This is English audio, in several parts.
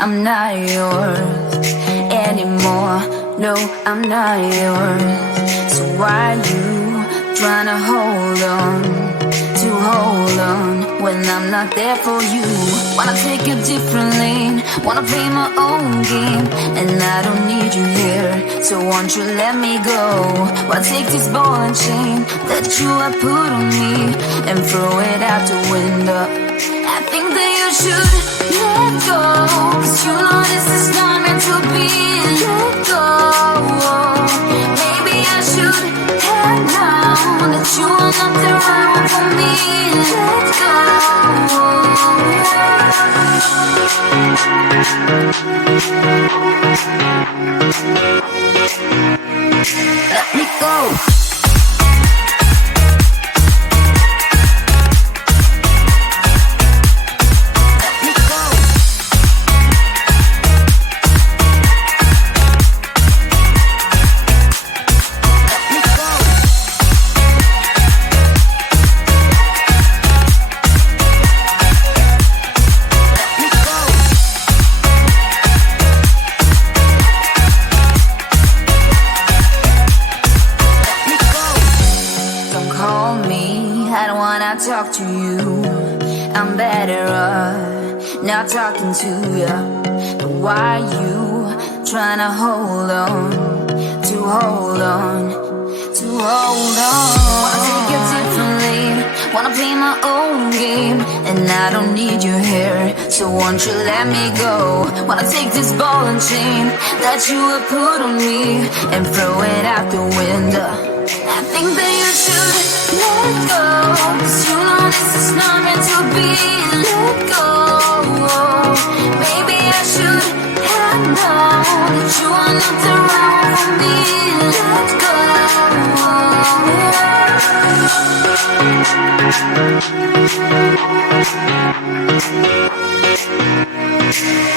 I'm not yours anymore. No, I'm not yours. So why you tryna hold on when I'm not there for you? Wanna take a different lane, wanna play my own game, and I don't need you here, so won't you let me go? Wanna take this ball and chain that you have put on me and throw it out the window. I think that you should let go, 'cause you know this is not meant to be. Let go. Maybe I should have known that you are not the right one for me. Let go. Let me go. Talk to you, I'm better off not talking to you. But why you tryna hold on? Wanna take it differently, wanna play my own game, and I don't need you here, so won't you let me go? Wanna take this ball and chain that you have put on me and throw it out the window. I think that you should let go, 'cause you know this is not meant to be. Let go. Maybe I should have known that you are not the right one for me. Let go.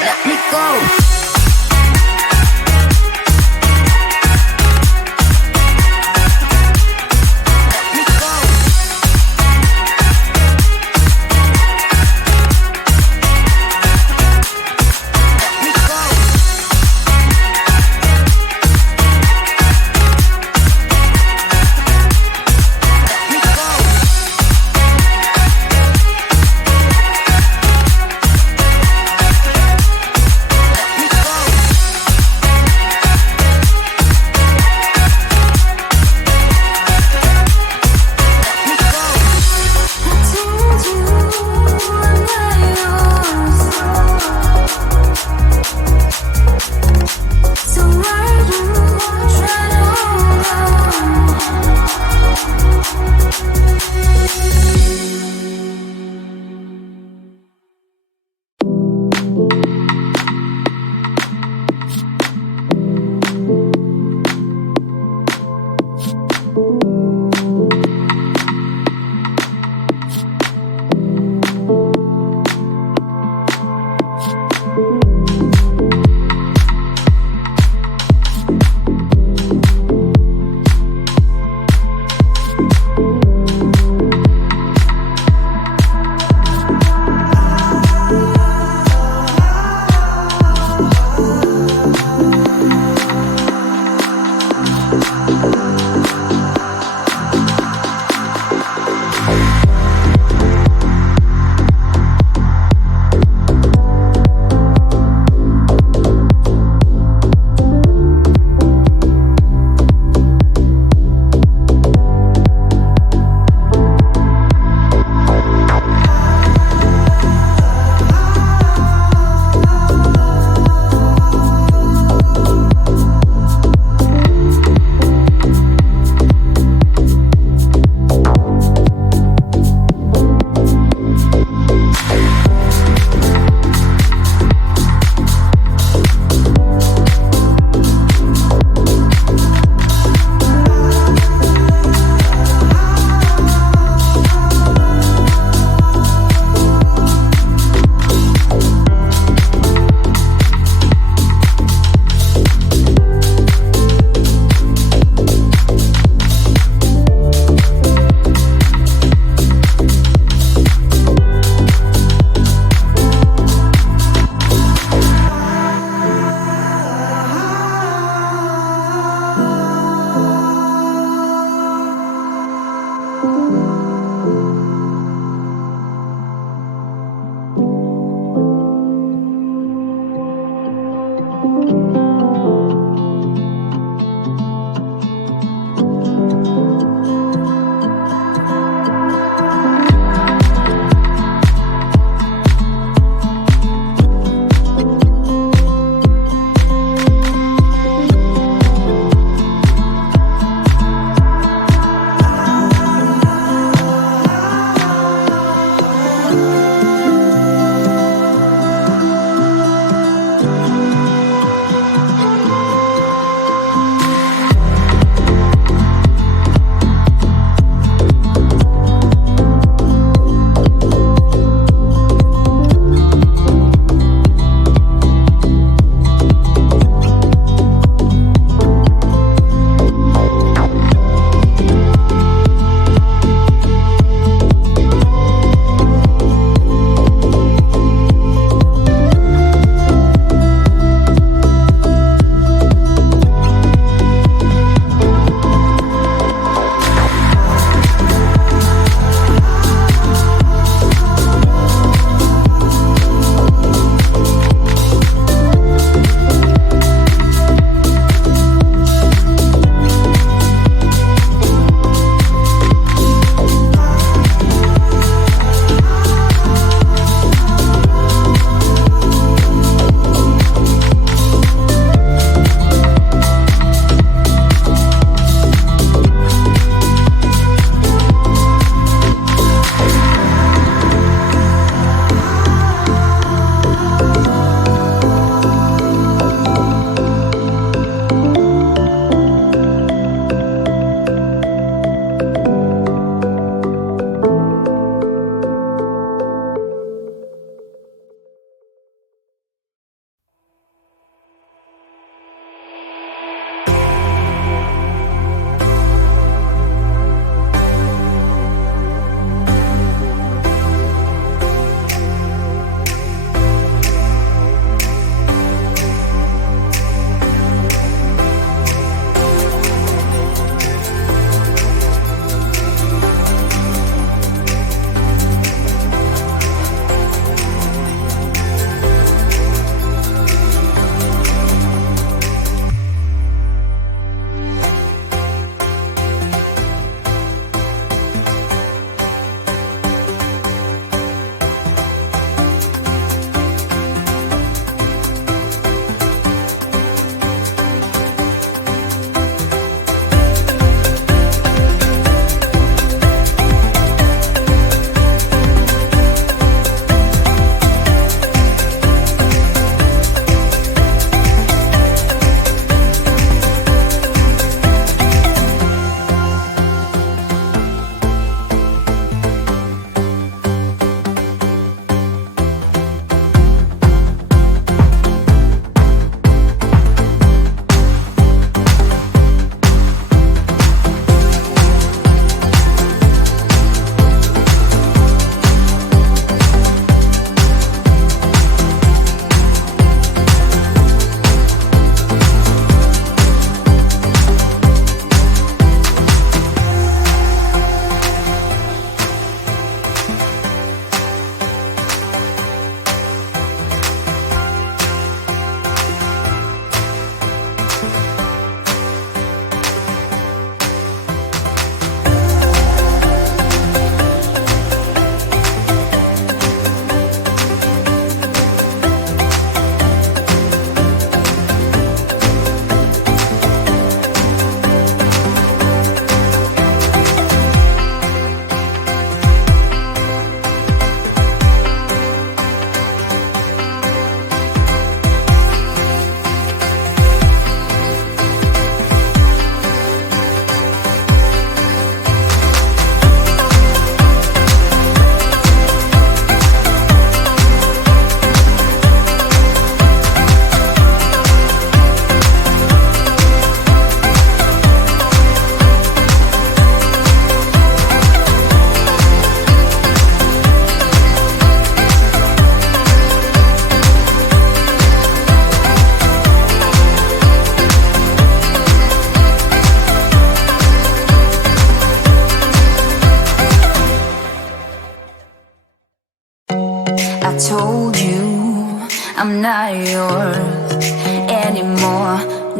Let me go.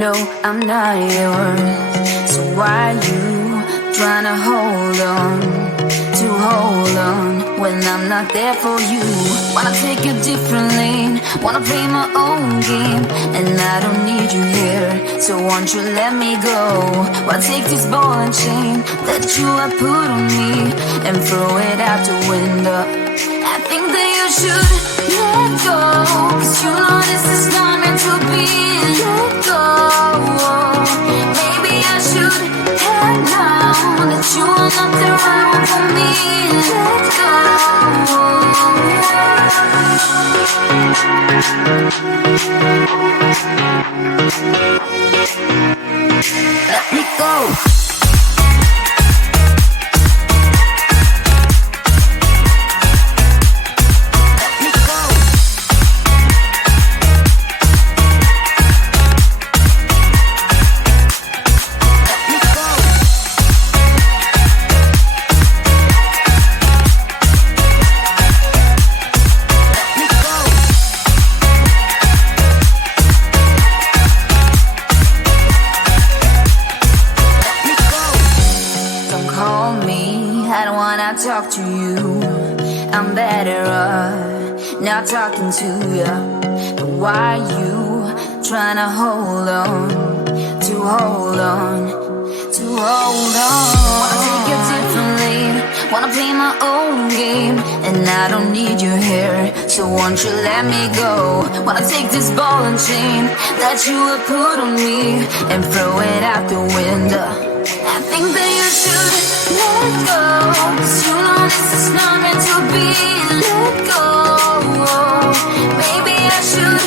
No, I'm not yours. So why you trying to hold on when I'm not there for you? Wanna take a different lane, wanna play my own game, and I don't need you here, so won't you let me go? Wanna take this ball and chain that you have put on me and throw it out the window. I think that you should let go, 'cause you know this is not meant to be. Let go. Maybe I should have known that you are not the right one for me. Let go. Let me go. Talk to you, I'm better off not talking to you. But why you trying to hold on? Wanna take a different lane, wanna play my own game, and I don't need you here, so won't you let me go? Wanna take this ball and chain that you have put on me and throw it out the window. I think that you should let go, 'cause you know this is not meant to be. Let go. Maybe I should